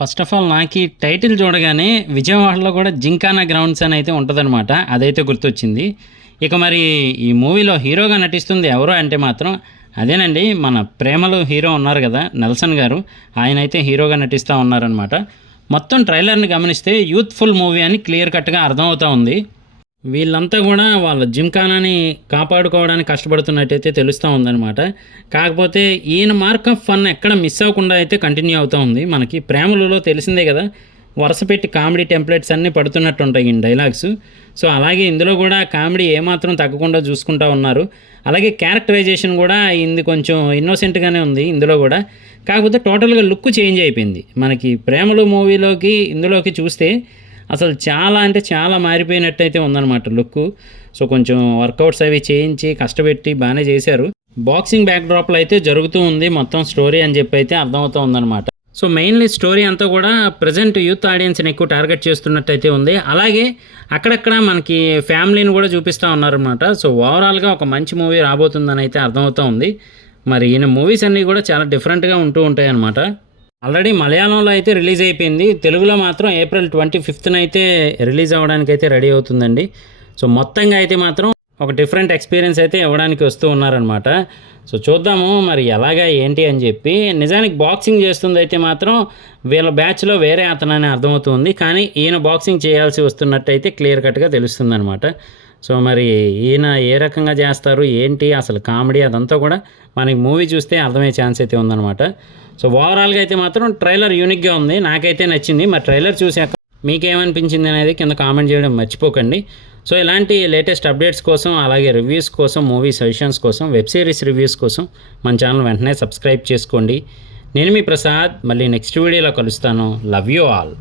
First of all నాకు ఈ title చూడగానే విజయవాడలో కూడా జింకానా గ్రౌండ్స్ అని అయితే ఉంటుందన్నమాట. అదైతే గుర్తొచ్చింది. ఇక మరి ఈ మూవీలో హీరోగా నటిస్తుంది ఎవరు అంటే మాత్రం అదేనండి, మన ప్రేమలో హీరో ఉన్నారు కదా నెల్సన్ గారు, ఆయన అయితే హీరోగా నటిస్తూ ఉన్నారనమాట. మొత్తం ట్రైలర్ని గమనిస్తే యూత్ఫుల్ మూవీ అని క్లియర్ కట్గా అర్థమవుతూ ఉంది. వీళ్ళంతా కూడా వాళ్ళ జిమ్ఖానాని కాపాడుకోవడానికి కష్టపడుతున్నట్టయితే తెలుస్తూ ఉందన్నమాట. కాకపోతే ఈయన మార్క్ ఆఫ్ ఫన్ ఎక్కడ మిస్ అవ్వకుండా అయితే కంటిన్యూ అవుతూ ఉంది. మనకి ప్రేమలలో తెలిసిందే కదా, వరుస పెట్టి కామెడీ టెంప్లెట్స్ అన్నీ పడుతున్నట్టు ఉంటాయి ఈ డైలాగ్స్. సో అలాగే ఇందులో కూడా కామెడీ ఏమాత్రం తగ్గకుండా చూసుకుంటూ ఉన్నారు. అలాగే క్యారెక్టరైజేషన్ కూడా ఇంది కొంచెం ఇన్నోసెంట్గానే ఉంది ఇందులో కూడా. కాకపోతే టోటల్గా లుక్ చేంజ్ అయిపోయింది. మనకి ప్రేమలు మూవీలోకి ఇందులోకి చూస్తే అసలు చాలా అంటే చాలా మారిపోయినట్టయితే ఉందన్నమాట లుక్. సో కొంచెం వర్కౌట్స్ అవి చేయించి కష్టపెట్టి బాగానే చేశారు. బాక్సింగ్ బ్యాక్డ్రాప్లో అయితే జరుగుతూ ఉంది మొత్తం స్టోరీ అని చెప్పి అయితే అర్థమవుతూ ఉందన్నమాట. సో మెయిన్లీ స్టోరీ అంతా కూడా ప్రజెంట్ యూత్ ఆడియన్స్ని ఎక్కువ టార్గెట్ చేస్తున్నట్టయితే ఉంది. అలాగే అక్కడక్కడ మనకి ఫ్యామిలీని కూడా చూపిస్తూ ఉన్నారన్నమాట. సో ఓవరాల్గా ఒక మంచి మూవీ రాబోతుందని అయితే అర్థమవుతూ ఉంది. మరి ఈయన మూవీస్ అన్నీ కూడా చాలా డిఫరెంట్గా ఉంటూ ఉంటాయి అన్నమాట. ఆల్రెడీ మలయాళంలో అయితే రిలీజ్ అయిపోయింది. తెలుగులో మాత్రం ఏప్రిల్ 25న అయితే రిలీజ్ అవ్వడానికి అయితే రెడీ అవుతుందండి. సో మొత్తంగా అయితే మాత్రం ఒక డిఫరెంట్ ఎక్స్పీరియన్స్ అయితే ఇవ్వడానికి వస్తూ ఉన్నారనమాట. సో చూద్దాము మరి ఎలాగా ఏంటి అని చెప్పి. నిజానికి బాక్సింగ్ చేస్తుంది అయితే మాత్రం వీళ్ళ బ్యాచ్లో వేరే అతనని అర్థమవుతుంది. కానీ ఈయన బాక్సింగ్ చేయాల్సి వస్తున్నట్టయితే క్లియర్ కట్గా తెలుస్తుంది అనమాట. సో మరి ఈయన ఏ రకంగా చేస్తారు ఏంటి అసలు కామెడీ అదంతా కూడా మనకి మూవీ చూస్తే అర్థమయ్యే ఛాన్స్ అయితే ఉందన్నమాట. సో ఓవరాల్గా అయితే మాత్రం ట్రైలర్ యూనిక్గా ఉంది, నాకైతే నచ్చింది. మరి ట్రైలర్ చూసాక మీకేమనిపించింది అనేది కింద కామెంట్ చేయడం మర్చిపోకండి. సో ఇలాంటి లేటెస్ట్ అప్డేట్స్ కోసం, అలాగే రివ్యూస్ కోసం, మూవీ సజెషన్స్ కోసం, వెబ్ సిరీస్ రివ్యూస్ కోసం మన ఛానల్ వెంటనే సబ్స్క్రైబ్ చేసుకోండి. నేను మీ ప్రసాద్, మళ్ళీ నెక్స్ట్ వీడియోలో కలుస్తాను. Love you all.